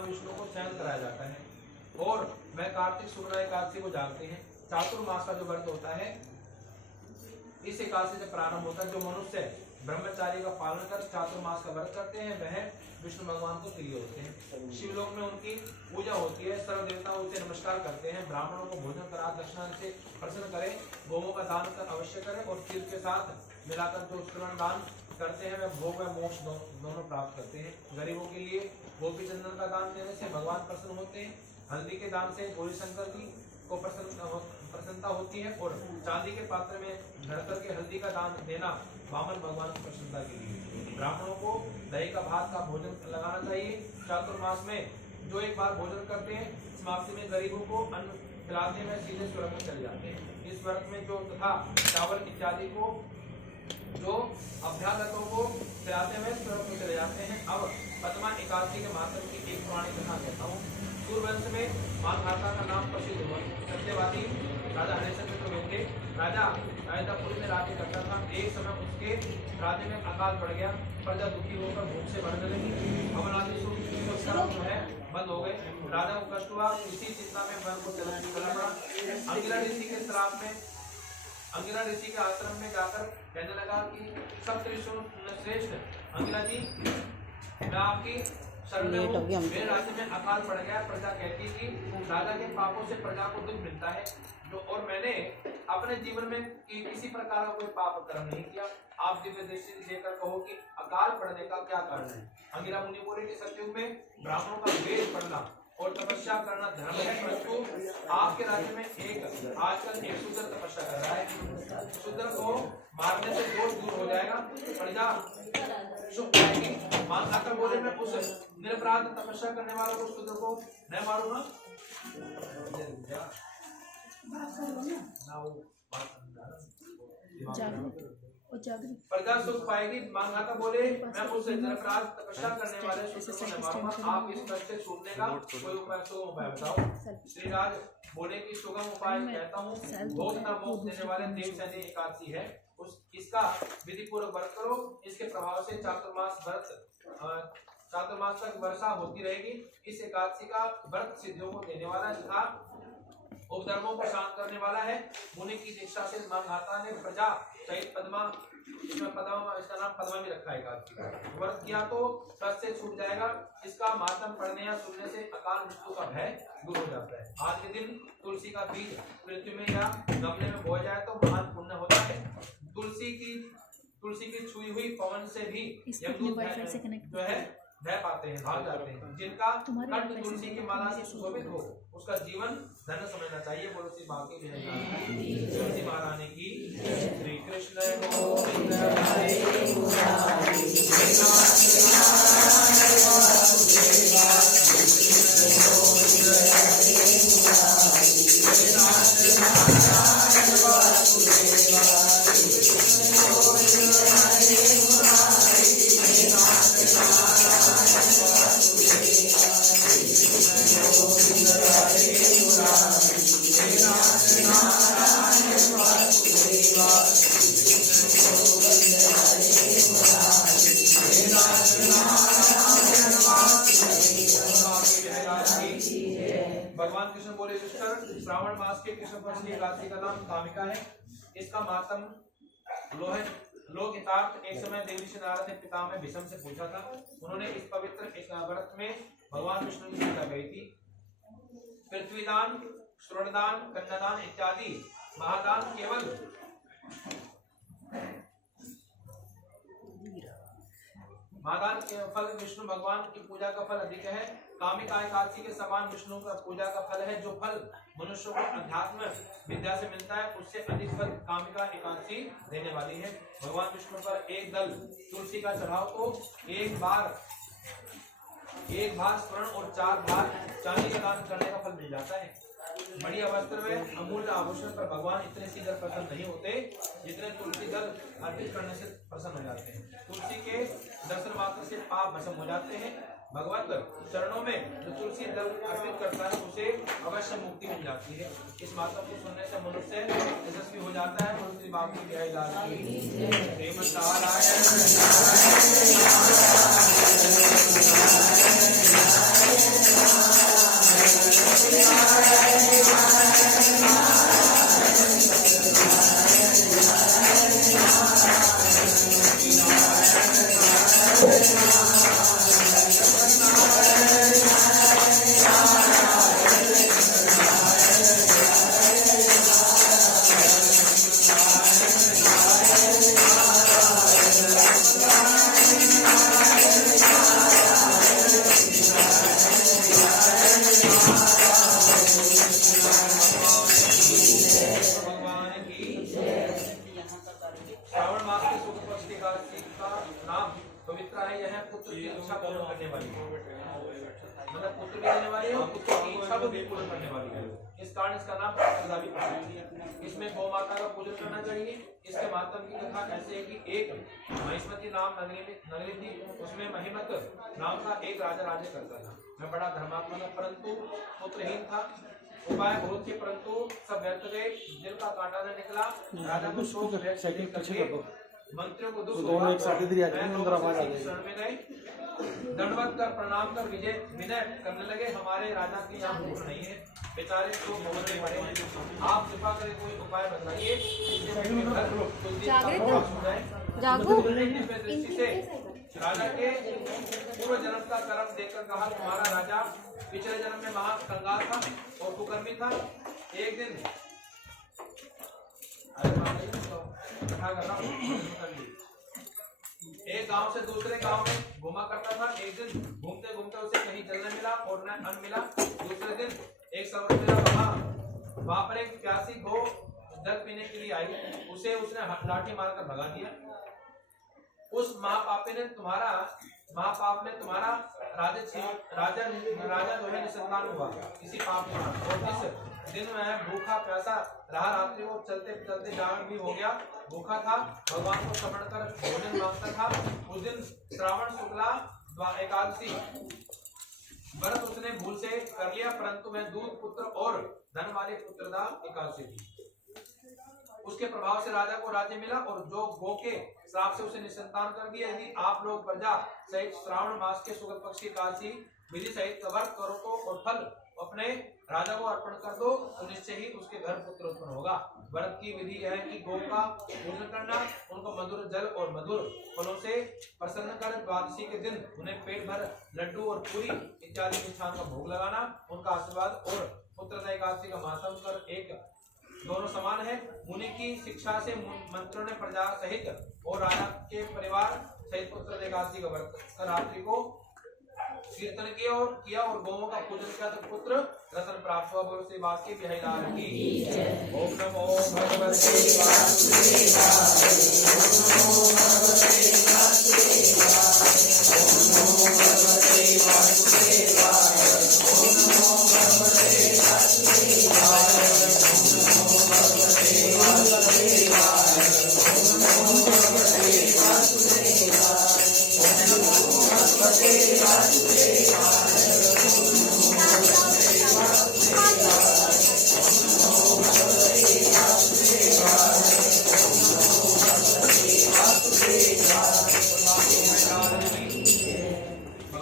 भगवान विष्णु को शयन कराया जाता है और वह कार्तिक शुक्ल एकादशी को जागते हैं। चातुर्मास का जो व्रत होता है इस एकादशी से प्रारंभ होता है। जो मनुष्य ब्रह्मचार्य का पालन कर चातुर्मास का व्रत करते हैं वह विष्णु भगवान को प्रिय होते हैं। शिवलोक में उनकी पूजा होती है। सर्व देवता उनसे नमस्कार करते हैं। ब्राह्मणों को भोजन करा दक्षिणा से प्रसन्न करें। गोमों का दान कर अवश्य करें और खीर के साथ मिलाकर जो श्रवण दान करते हैं वह भोग व मोक्ष दोनों प्राप्त करते हैं। गरीबों के लिए गोपी चंदन का दान देने से भगवान प्रसन्न होते हैं। हल्दी के दान से गौरी शंकर जी को प्रसन्नता होती है और चांदी के पात्र में भरकर के हल्दी का दान देना वामन भगवान की प्रसन्नता के लिए। ब्राह्मणों को दही का भात का भोजन लगाना चाहिए। चातुर्मास में जो एक बार भोजन करते हैं समाप्ति में गरीबों को अन्न खिलाते में सीधे स्वर्ग में चले जाते हैं। इस व्रत में जो तथा चावल इत्यादि को जो अभ्यागतों को खिलाते हुए स्वर्ग में चले जाते हैं। अब पद्मा एकादशी के मातम की एक पुरानी कथा कहता हूँ। सूर्यवंश में मानधाता का नाम प्रसिद्ध हुआ। सत्यवादी राजा हरिश्चंद्र में थे। राजा अयोध्यापुरी में राज्य करता था। एक समय उसके राज्य में अकाल पड़ गया। प्रजा दुखी होकर भूख से मरने लगी। भवन आदि जो है बंद हो गए। राजा को कष्ट हुआ। इसी चिंता में वन को चलना पड़ा। अंगिरा ऋषि के श्राप में अंगिरा ऋषि के आश्रम में जाकर कहने लगा कि सबसे श्रेष्ठ अंगिरा जी मैं आपकी शरण में हूं। मेरे राज्य में अकाल पड़ गया। प्रजा कहती थी राजा के पापों से प्रजा को दुख मिलता है जो और मैंने अपने जीवन में किसी प्रकार का कोई पाप कर्म नहीं किया। आप दिव्य दृष्टि देकर कहो कि अकाल पड़ने का क्या कारण है। अंगिरा मुनि बोले कि सतयुग में ब्राह्मणों का वेद पढ़ना और तपस्या करना धर्म है, परंतु आपके राज्य में आजकल एक शूद्र तपस्या कर रहा है। शूद्र को मारने से दोष दूर हो जाएगा, प्रजा सुख पाएगी। मानधाता बोले मैं उस निरपराध तपस्या करने वालों को शूद्र को नहीं मारूंगा। प्रजा सुख पाएगी। मानधाता बोले मैं उस निरपराध तपस्या करने वाले शूद्र को नहीं मारूंगा। आप इस कष्ट से छूटने का कोई सुगम उपाय बताओ। श्रीराज बोले कि सुगम उपाय कहता हूँ। भोग न मोक्ष देने वाले देव सैन्य एकादशी है, इसका विधि पूर्वक व्रत करो। इसके प्रभाव से चातुर्मास तक वर्षा होती रहेगी। इस एकादशी का व्रत सिद्धियों को देने वाला तथा उपधर्मों को शांत करने वाला है। मुनि की दीक्षा से मानधाता ने प्रजा सहित पद्मा, इसमें पद्मा, इसका नाम पद्मा भी रखा है एकादशी का। व्रत किया तो कष्ट से छूट जाएगा। इसका मातम पढ़ने या सुनने से अकाल मृत्यु का भय दूर हो जाता है। आज के दिन तुलसी का बीज पृथ्वी में या गमले में बोया जाए तो महान पुण्य होता है। तुलसी की छुई हुई पवन से भी जो है भय पाते हैं, भाग जाते हैं। जिनका कंठ तुलसी की माला से सुशोभित हो उसका जीवन धन्य समझना चाहिए। बोलो श्री बाकी तुलसी महारानी की। श्री कृष्ण गोविंद भगवान कृष्ण बोले दुष्कर श्रावण मास के कृष्ण पक्ष की एकादशी का नाम कामिका है। इसका मातम लोक हितार्थ। एक समय देवी ऋषि नारद ने पितामह भीष्म से पूछा था। उन्होंने इस पवित्र व्रत में भगवान विष्णु की पूजा की थी। पृथ्वीदान, श्रवणदान, कन्यादान इत्यादि महादान केवल महादान के फल विष्णु भगवान की पूजा का फल अधिक है। कामिका एकादशी के समान विष्णु का पूजा का फल है। जो फल मनुष्य को अध्यात्म विद्या से मिलता है उससे अधिक फल कामिका एकादशी देने वाली है। भगवान विष्णु पर एक दल तुलसी का चढ़ाव तो एक बार स्वर्ण और 4 बार चांदी का दान करने का फल मिल जाता है। बढ़िया वस्त्र में अमूल्य आभूषण पर भगवान इतने शीघ्र प्रसन्न नहीं होते जितने तुलसी दल अर्पित करने से प्रसन्न हो जाते हैं। तुलसी के दर्शन मात्र से पाप भस्म हो जाते हैं। भगवत चरणों में जो तुलसी दल अर्पित करता है उसे अवश्य मुक्ति मिल जाती है। इस माता को सुनने से मनुष्य यशस्वी हो जाता है। मनुष्य बाप की जय नारायण। भगवान की। श्रावण मास के शुक्ल पक्ष की एकादशी का नाम पवित्र है। यह पुत्र की इच्छा पूर्ण करने वाली है, मतलब पुत्र भी देने वाली है और पुत्र की इच्छा को भी पूर्ण करने वाली है। इस कारण इसका नाम पुत्रदा भी पड़ा है। इसमें गौ माता का पूजन करना चाहिए। इसके मातम की कथा ऐसे है कि एक महिष्मती नाम नगरी थी, उसमें महिमत नाम का एक राजा राज्य करता था। मैं बड़ा धर्मात्मा था, परंतु पुत्रहीन था। उपाय बहुत थे, परंतु सब व्यर्थ गए। दिल का कांटा न निकला। राजा को शोक मंत्रियों को दुख हुआ। शरण में गए, दंडवत कर प्रणाम कर विनय करने लगे। हमारे राजा की यहाँ भूख नहीं है, बेचारे तो भोगने पड़े हैं। आप कृपा करें कोई उपाय बताइए दृष्टि से। राजा के पूर्व जन्म का कर्म देखकर कहा, तुम्हारा राजा पिछले जन्म में महा कंगाल था और कुकर्मी था। एक दिन एक गांव से दूसरे गांव में घूमा करता था। एक दिन घूमते घूमते उसे कहीं जल न मिला और न अन्न मिला। दूसरे दिन एक सरोवर मिला, वहां पर एक प्यासी गौ जल पीने के लिए आई। उसने लाठी मारकर भगा दिया। उस महापाप में तुम्हारा राजा जो है निसंतान हुआ इसी पाप में। और इस दिन में भूखा प्यासा रहा, रात्रि को चलते चलते जागरण भी हो गया। भूखा था, भगवान को समर्पण कर भोजन मांगता था। उस दिन श्रावण शुक्ला एकादशी व्रत उसने भूल से कर लिया, परंतु वह दूध पुत्र और धन वाले पुत्रदा एकादशी थी। उसके प्रभाव से राजा को राज्य मिला और जो गो के श्राप से उसे निसंतान कर दिया। यदि आप लोग प्रजा सहित श्रावण मास के शुक्ल पक्ष की एकादशी विधि सहित व्रत करो तो और फल अपने राजा को अर्पण कर दो तो निश्चय ही उसके घर पुत्र उत्पन्न होगा। व्रत की विधि यह है कि गौ का पूजन करना, उनको मधुर जल और मधुर फलों से प्रसन्न कर द्वादशी के दिन उन्हें पेट भर लड्डू और पूरी इत्यादि मिष्ठान का भोग लगाना। उनका आशीर्वाद और पुत्रदा एकादशी का महात्म कर एक दोनों समान है। मुनि की शिक्षा से मंत्रों ने प्रजा सहित और राजा के परिवार सहित पुत्रदा एकादशी का व्रत कर रात्रि को कीर्तन किया और गौओं का पूजन किया तो पुत्र रसन प्राप्त हुआ। बोलो श्री वासुदेव बिहारी की। ओम नमो भगवते वासुदेवाय।